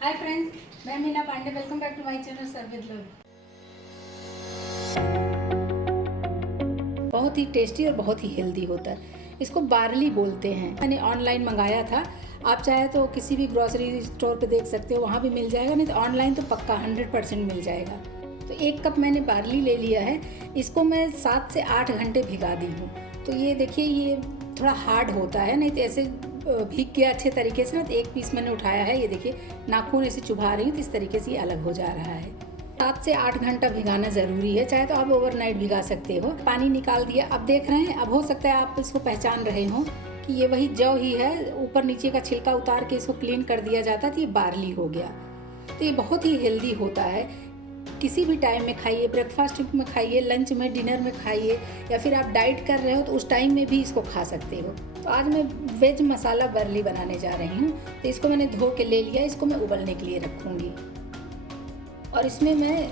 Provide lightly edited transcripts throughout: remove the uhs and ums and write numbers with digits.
हाय friends, मैं Meena Pandey. Welcome back to my channel serve with love. बहुत ही टेस्टी और बहुत ही हेल्दी होता है। इसको बार्ली बोलते हैं। मैंने ऑनलाइन मंगाया था। आप चाहे तो किसी भी ग्रोसरी स्टोर पे देख सकते हो, वहाँ भी मिल जाएगा, नहीं तो ऑनलाइन तो पक्का 100% मिल जाएगा। तो 1 कप मैंने बार्ली ले लिया है। इसको मैं 7 से 8 घंटे भिगा दी हूँ। तो ये देखिए, ये थोड़ा हार्ड होता है, नहीं तो ऐसे भीग गया अच्छे तरीके से ना। तो एक पीस मैंने उठाया है, ये देखिए नाखून ऐसे चुभा रही हूँ, तो इस तरीके से ये अलग हो जा रहा है। 7 से 8 घंटा भिगाना ज़रूरी है। चाहे तो आप ओवरनाइट भिगा सकते हो। पानी निकाल दिया, अब देख रहे हैं। अब हो सकता है आप इसको पहचान रहे हो कि ये वही जौ ही है। ऊपर नीचे का छिलका उतार के इसको क्लीन कर दिया जाता, तो ये बार्ली हो गया। तो ये बहुत ही हेल्दी होता है। किसी भी टाइम में खाइए, ब्रेकफास्ट में खाइए, लंच में, डिनर में खाइए, या फिर आप डाइट कर रहे हो तो उस टाइम में भी इसको खा सकते हो। तो आज मैं वेज मसाला बार्ली बनाने जा रही हूँ। तो इसको मैंने धो के ले लिया। इसको मैं उबलने के लिए रखूँगी। और इसमें मैं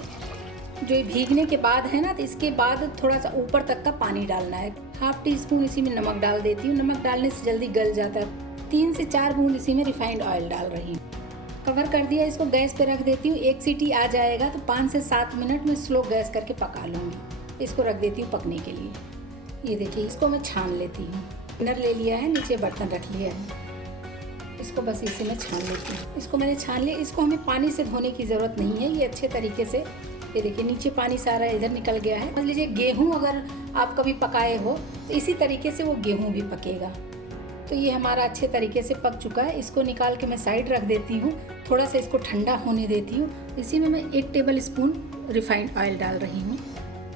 जो ये भीगने के बाद है ना, तो इसके बाद थोड़ा सा ऊपर तक का पानी डालना है। 1/2 टीस्पून इसी में नमक डाल देती हूँ। नमक डालने से जल्दी गल जाता है। 3 से 4 बूंद इसी में रिफाइंड ऑयल डाल रही हूँ। कवर कर दिया। इसको गैस पे रख देती हूँ। 1 सीटी आ जाएगा तो 5 से 7 मिनट में स्लो गैस करके पका लूँगी। इसको रख देती हूँ पकने के लिए। ये देखिए, इसको मैं छान लेती हूँ। टिनर ले लिया है, नीचे बर्तन रख लिया है। इसको बस इसी में छान लेती हूँ। इसको मैंने छान लिया। इसको हमें पानी से धोने की ज़रूरत नहीं है। ये अच्छे तरीके से, ये देखिए नीचे पानी सारा इधर निकल गया है। मान लीजिए गेहूँ अगर आप कभी पकाए हो तो इसी तरीके से वो गेहूँ भी पकेगा। तो ये हमारा अच्छे तरीके से पक चुका है। इसको निकाल के मैं साइड रख देती हूँ। थोड़ा सा इसको ठंडा होने देती हूँ। इसी में मैं 1 टेबल स्पून रिफाइंड ऑयल डाल रही हूँ।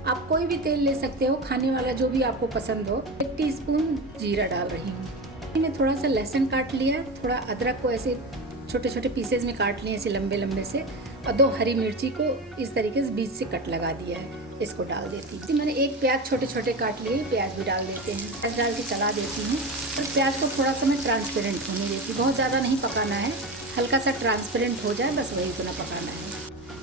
आप कोई भी तेल ले सकते हो, खाने वाला जो भी आपको पसंद हो। 1 टीस्पून जीरा डाल रही हूँ। मैं थोड़ा सा लहसुन काट लिया, थोड़ा अदरक को ऐसे छोटे छोटे पीसेज में काट लिए, ऐसे लंबे लंबे से, और 2 हरी मिर्ची को इस तरीके से बीच से कट लगा दिया है। इसको डाल देती हूँ। मैंने 1 प्याज छोटे छोटे काट लिए, प्याज भी डाल देते हैं। प्याज डाल के चला देती हूँ। और प्याज को थोड़ा सा मैं ट्रांसपेरेंट होने देती हूँ। बहुत ज़्यादा नहीं पकाना है, हल्का सा ट्रांसपेरेंट हो जाए, बस वही इतना पकाना है।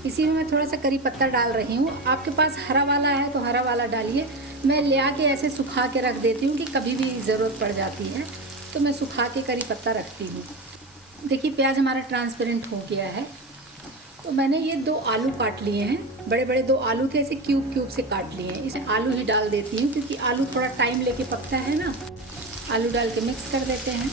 इसी में मैं थोड़ा सा करी पत्ता डाल रही हूँ। आपके पास हरा वाला है तो हरा वाला डालिए। मैं ले आके ऐसे सुखा के रख देती हूँ कि कभी भी ज़रूरत पड़ जाती है तो मैं सुखा के करी पत्ता रखती हूँ। देखिए प्याज हमारा ट्रांसपेरेंट हो गया है। तो मैंने ये 2 आलू काट लिए हैं। बड़े बड़े 2 आलू थे, ऐसे क्यूब क्यूब से काट लिए हैं। इसे आलू ही डाल देती हूँ क्योंकि आलू थोड़ा टाइम लेके पकता है ना। आलू डाल के मिक्स कर देते हैं।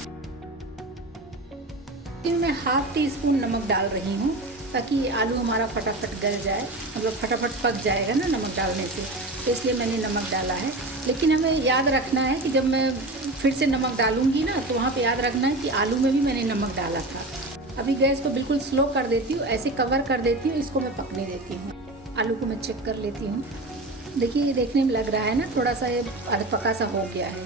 फिर मैं 1/2 टीस्पून नमक डाल रही हूँ ताकि ये आलू हमारा फटाफट गल जाए, मतलब फटाफट पक जाएगा ना नमक डालने से। तो इसलिए मैंने नमक डाला है। लेकिन हमें याद रखना है कि जब मैं फिर से नमक डालूंगी ना, तो वहाँ पे याद रखना है कि आलू में भी मैंने नमक डाला था। अभी गैस को बिल्कुल स्लो कर देती हूँ, ऐसे कवर कर देती हूँ। इसको मैं पकने देती हूँ। आलू को मैं चेक कर लेती हूँ। देखिए ये देखने में लग रहा है ना, थोड़ा सा ये आधा पका सा हो गया है।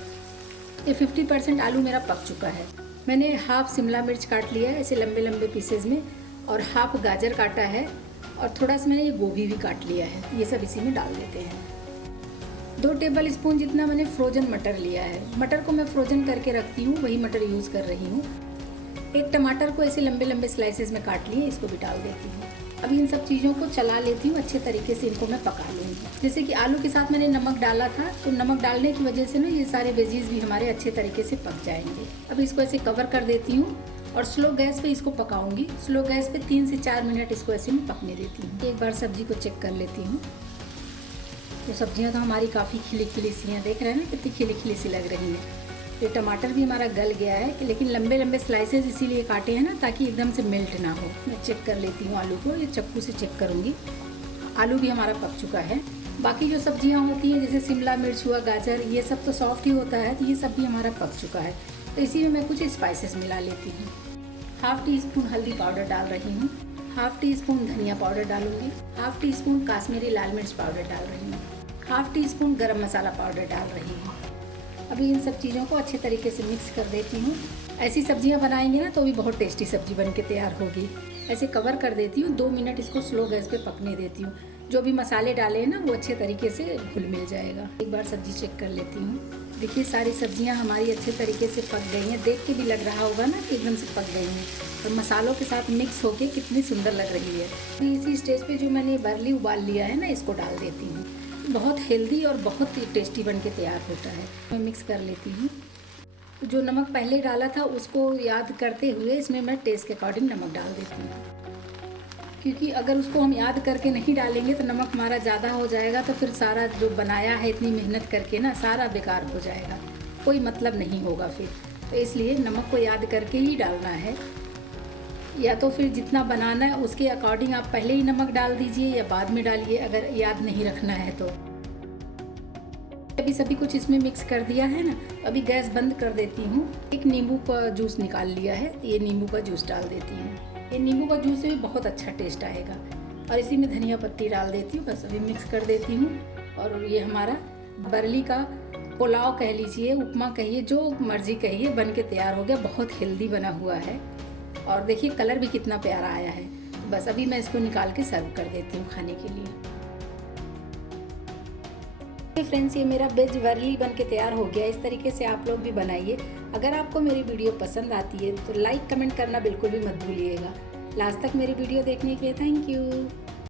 ये 50% आलू मेरा पक चुका है। मैंने 1/2 शिमला मिर्च काट लिया है ऐसे लंबे लंबे पीसेज में, और 1/2 गाजर काटा है, और थोड़ा सा मैंने ये गोभी भी काट लिया है। ये सब इसी में डाल देते हैं। 2 टेबल स्पून जितना मैंने फ्रोजन मटर लिया है। मटर को मैं फ्रोजन करके रखती हूँ, वही मटर यूज़ कर रही हूँ। 1 टमाटर को ऐसे लंबे लंबे स्लाइसेस में काट लिए, इसको भी डाल देती हूँ। अब इन सब चीज़ों को चला लेती हूँ अच्छे तरीके से। इनको मैं पका लूँगी। जैसे कि आलू के साथ मैंने नमक डाला था, तो नमक डालने की वजह से ना ये सारे वेजीज भी हमारे अच्छे तरीके से पक जाएंगे। अब इसको ऐसे कवर कर देती हूँ और स्लो गैस पे इसको पकाऊंगी। स्लो गैस पे 3 से 4 मिनट इसको ऐसे में पकने देती हूँ। एक बार सब्जी को चेक कर लेती हूँ। तो सब्जियाँ तो हमारी काफ़ी खिली खिली सी हैं, देख रहे हैं ना कितनी खिली खिली सी लग रही हैं। ये टमाटर भी हमारा गल गया है, लेकिन लंबे लंबे स्लाइसेस इसीलिए काटे हैं ना ताकि एकदम से मेल्ट ना हो। मैं चेक कर लेती हूँ आलू को, ये चाकू से चेक करूँगी। आलू भी हमारा पक चुका है। बाकी जो सब्जियाँ होती हैं जैसे शिमला मिर्च हुआ, गाजर, ये सब तो सॉफ्ट ही होता है, तो ये सब भी हमारा पक चुका है। तो इसी में मैं कुछ स्पाइसेस मिला लेती हूँ। 1/2 टीस्पून हल्दी पाउडर डाल रही हूँ। 1/2 टीस्पून धनिया पाउडर डालूंगी। 1/2 टीस्पून काश्मीरी लाल मिर्च पाउडर डाल रही हूँ। 1/2 टीस्पून गरम मसाला पाउडर डाल रही हूँ। अभी इन सब चीज़ों को अच्छे तरीके से मिक्स कर देती हूँ। ऐसी सब्जियाँ बनाएंगे ना तो भी बहुत टेस्टी सब्जी बन के तैयार होगी। ऐसे कवर कर देती हूँ। 2 मिनट इसको स्लो गैस पे पकने देती हूँ। जो भी मसाले डाले हैं ना वो अच्छे तरीके से घुल मिल जाएगा। एक बार सब्जी चेक कर लेती हूँ। देखिए सारी सब्जियाँ हमारी अच्छे तरीके से पक गई हैं। देख के भी लग रहा होगा ना कि एकदम से पक गई हैं, और मसालों के साथ मिक्स होके कितनी सुंदर लग रही है। इसी स्टेज पे जो मैंने बार्ली उबाल लिया है ना, इसको डाल देती हूँ। बहुत हेल्दी और बहुत ही टेस्टी बन के तैयार होता है। मैं मिक्स कर लेती हूँ। जो नमक पहले डाला था उसको याद करते हुए इसमें मैं टेस्ट के अकॉर्डिंग नमक डाल देती हूँ, क्योंकि अगर उसको हम याद करके नहीं डालेंगे तो नमक हमारा ज़्यादा हो जाएगा, तो फिर सारा जो बनाया है इतनी मेहनत करके ना सारा बेकार हो जाएगा, कोई मतलब नहीं होगा फिर। तो इसलिए नमक को याद करके ही डालना है, या तो फिर जितना बनाना है उसके अकॉर्डिंग आप पहले ही नमक डाल दीजिए या बाद में डालिए अगर याद नहीं रखना है तो। अभी सभी कुछ इसमें मिक्स कर दिया है ना, अभी गैस बंद कर देती हूँ। एक नींबू का जूस निकाल लिया है, ये नींबू का जूस डाल देती हूँ। ये नींबू का जूस से भी बहुत अच्छा टेस्ट आएगा। और इसी में धनिया पत्ती डाल देती हूँ, बस अभी मिक्स कर देती हूँ। और ये हमारा बरली का पुलाव कह लीजिए, उपमा कहिए, जो मर्जी कहिए, बन के तैयार हो गया। बहुत हेल्दी बना हुआ है और देखिए कलर भी कितना प्यारा आया है। बस अभी मैं इसको निकाल के सर्व कर देती हूँ खाने के लिए। फ्रेंड्स, ये मेरा वेज बरली बन के तैयार हो गया। इस तरीके से आप लोग भी बनाइए। अगर आपको मेरी वीडियो पसंद आती है तो लाइक कमेंट करना बिल्कुल भी मत भूलिएगा। लास्ट तक मेरी वीडियो देखने के लिए थैंक यू।